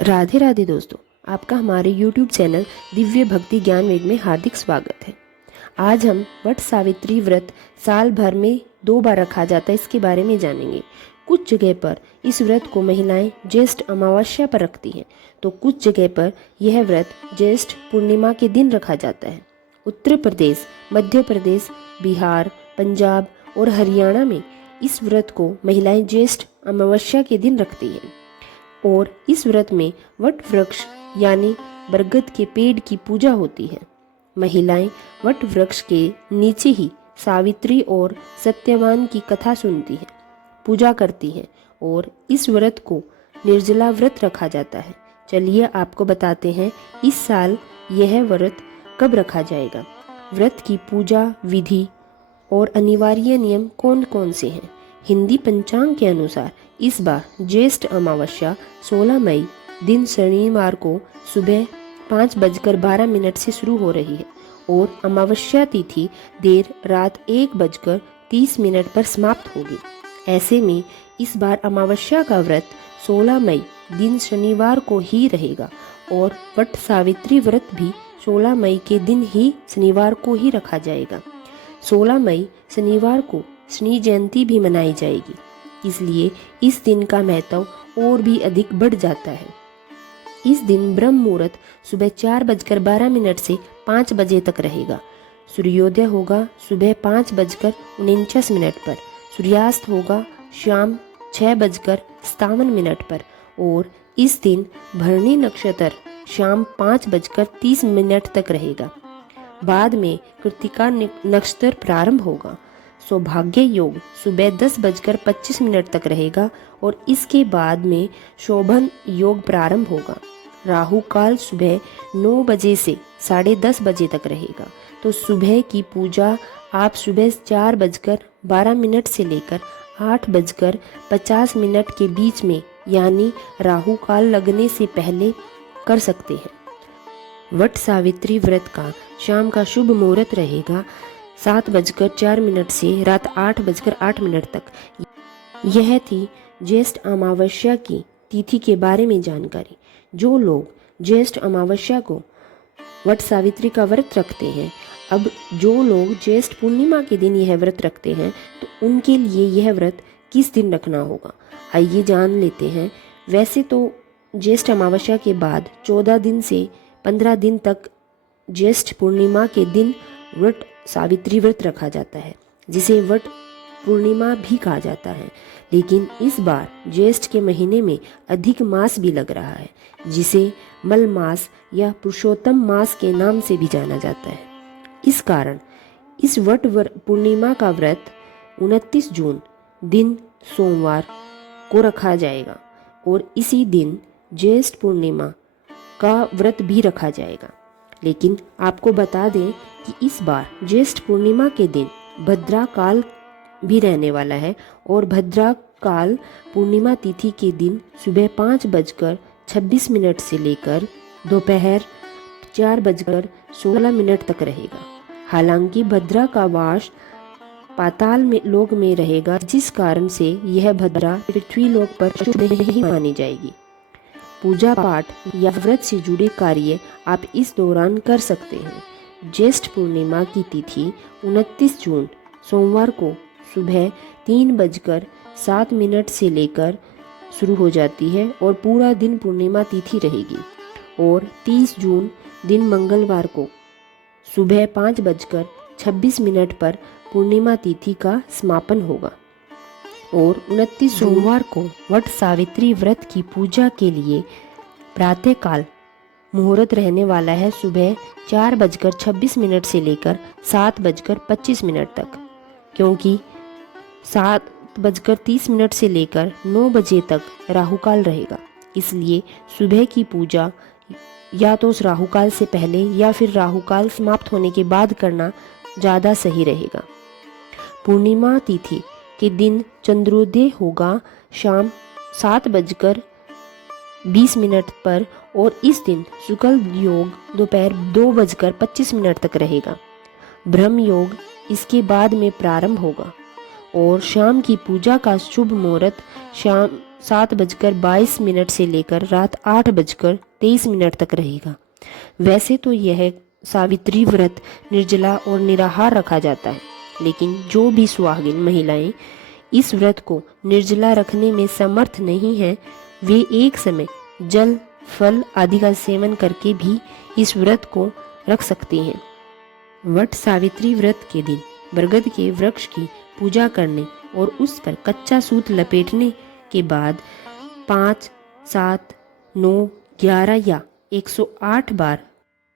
राधे राधे दोस्तों, आपका हमारे YouTube चैनल दिव्य भक्ति ज्ञान वेद में हार्दिक स्वागत है। आज हम वट सावित्री व्रत साल भर में 2 बार रखा जाता है, इसके बारे में जानेंगे। कुछ जगह पर इस व्रत को महिलाएं ज्येष्ठ अमावस्या पर रखती हैं, तो कुछ जगह पर यह व्रत ज्येष्ठ पूर्णिमा के दिन रखा जाता है। उत्तर प्रदेश, मध्य प्रदेश, बिहार, पंजाब और हरियाणा में इस व्रत को महिलाएं ज्येष्ठ अमावस्या के दिन रखती हैं और इस व्रत में वट वृक्ष यानी बरगद के पेड़ की पूजा होती है। महिलाएं वट वृक्ष के नीचे ही सावित्री और सत्यवान की कथा सुनती हैं, पूजा करती हैं और इस व्रत को निर्जला व्रत रखा जाता है। चलिए आपको बताते हैं इस साल यह व्रत कब रखा जाएगा। व्रत की पूजा विधि और अनिवार्य नियम कौन कौन से हैं। हिंदी पंचांग के अनुसार इस बार ज्येष्ठ अमावस्या 16 मई दिन शनिवार को सुबह 5:12 से शुरू हो रही है और अमावस्या तिथि देर रात 1:30 पर समाप्त होगी। ऐसे में इस बार अमावस्या का व्रत 16 मई दिन शनिवार को ही रहेगा और वट सावित्री व्रत भी 16 मई के दिन ही शनिवार को ही रखा जाएगा। 16 मई शनिवार को शनि जयंती भी मनाई जाएगी, इसलिए इस दिन का महत्व और भी अधिक बढ़ जाता है। इस दिन ब्रह्म मुहूर्त सुबह 4:12 से 5 बजे तक रहेगा। सूर्योदय होगा सुबह 5:49 पर, सूर्यास्त होगा शाम 6:57 पर और इस दिन भरणी नक्षत्र शाम 5:30 तक रहेगा। बाद में कृतिका नक्षत्र प्रारंभ होगा। सौभाग्य योग सुबह 10:25 तक रहेगा और इसके बाद में शोभन योग प्रारंभ होगा। राहु काल सुबह 9 बजे से 10:30 बजे तक रहेगा। तो सुबह की पूजा आप सुबह 4:12 से लेकर 8:50 के बीच में यानी राहु काल लगने से पहले कर सकते हैं। वट सावित्री व्रत का शाम का शुभ मुहूर्त रहेगा 7:04 से रात 8:08 तक। यह थी ज्येष्ठ अमावस्या की तिथि के बारे में जानकारी। जो लोग ज्येष्ठ अमावस्या को वट सावित्री का व्रत रखते हैं, अब जो लोग ज्येष्ठ पूर्णिमा के दिन यह व्रत रखते हैं तो उनके लिए यह व्रत किस दिन रखना होगा, आइए जान लेते हैं। वैसे तो ज्येष्ठ अमावस्या के बाद 14 दिन से 15 दिन तक ज्येष्ठ पूर्णिमा के दिन वट सावित्री व्रत रखा जाता है, जिसे वट पूर्णिमा भी कहा जाता है। लेकिन इस बार ज्येष्ठ के महीने में अधिक मास भी लग रहा है, जिसे मल मास या पुरुषोत्तम मास के नाम से भी जाना जाता है। इस कारण इस वट पूर्णिमा का व्रत 29 जून दिन सोमवार को रखा जाएगा और इसी दिन ज्येष्ठ पूर्णिमा का व्रत भी रखा जाएगा। लेकिन आपको बता दें कि इस बार ज्येष्ठ पूर्णिमा के दिन भद्रा काल भी रहने वाला है और भद्रा काल पूर्णिमा तिथि के दिन सुबह 5:26 से लेकर दोपहर 4:16 तक रहेगा। हालांकि भद्रा का वास पाताल में लोक में रहेगा, जिस कारण से यह भद्रा पृथ्वी लोक पर शुभ नहीं मानी जाएगी। पूजा पाठ या व्रत से जुड़े कार्य आप इस दौरान कर सकते हैं। ज्येष्ठ पूर्णिमा की तिथि 29 जून सोमवार को सुबह 3:07 से लेकर शुरू हो जाती है और पूरा दिन पूर्णिमा तिथि रहेगी और 30 जून दिन मंगलवार को सुबह 5:26 पर पूर्णिमा तिथि का समापन होगा और 29 सोमवार को वट सावित्री व्रत की पूजा के लिए प्रातःकाल मुहूर्त रहने वाला है सुबह 4:26 से लेकर 7:25 तक, क्योंकि 7:30 से लेकर 9 बजे तक राहुकाल रहेगा। इसलिए सुबह की पूजा या तो उस राहुकाल से पहले या फिर राहुकाल समाप्त होने के बाद करना ज़्यादा सही रहेगा। पूर्णिमा तिथि के दिन चंद्रोदय होगा शाम 7:20 पर और इस दिन शुक्ल योग दोपहर 2:25 तक रहेगा। ब्रह्म योग इसके बाद में प्रारंभ होगा और शाम की पूजा का शुभ मुहूर्त शाम 7:22 से लेकर रात 8:23 तक रहेगा। वैसे तो यह सावित्री व्रत निर्जला और निराहार रखा जाता है, लेकिन जो भी सुहागिन महिलाएं इस व्रत को निर्जला रखने में समर्थ नहीं हैं, वे एक समय जल, फल आदि का सेवन करके भी इस व्रत को रख सकती हैं। वट सावित्री व्रत के दिन बरगद के वृक्ष की पूजा करने और उस पर कच्चा सूत लपेटने के बाद 5, 7, 9, 11 या 108 बार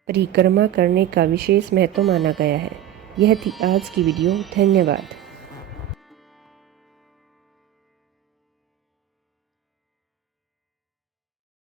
परिक्रमा करने का विशेष महत्व माना गया है। यह थी आज की वीडियो। धन्यवाद।